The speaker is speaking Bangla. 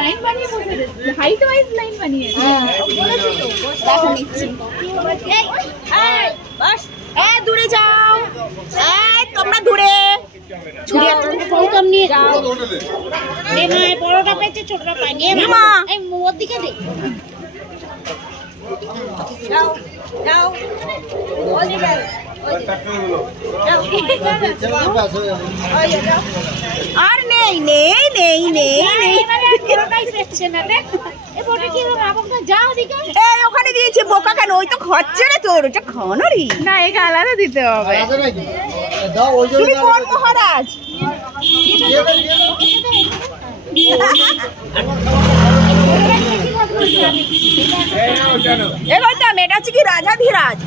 লাইন বানিয়ে বসে হাইট ওয়াইজ লাইন বানিয়ে দেখো নিচ্ছি বাস দূরে যাও তোমরা দূরে গৌতম নিয়ে যাও বড়টা পেয়েছে ছোটটা পাইনি ওর দিকে দে যাও যাও আর নেই নেই নেই নেই ওখানে দিয়েছে বোকা কেন ওই তো খরচে রে তোর ওটা খাওয়ানোরই না একে আলাদা দিতে হবে তুমি কোন মহারাজ এবার এটা হচ্ছে কি রাজাধিরাজ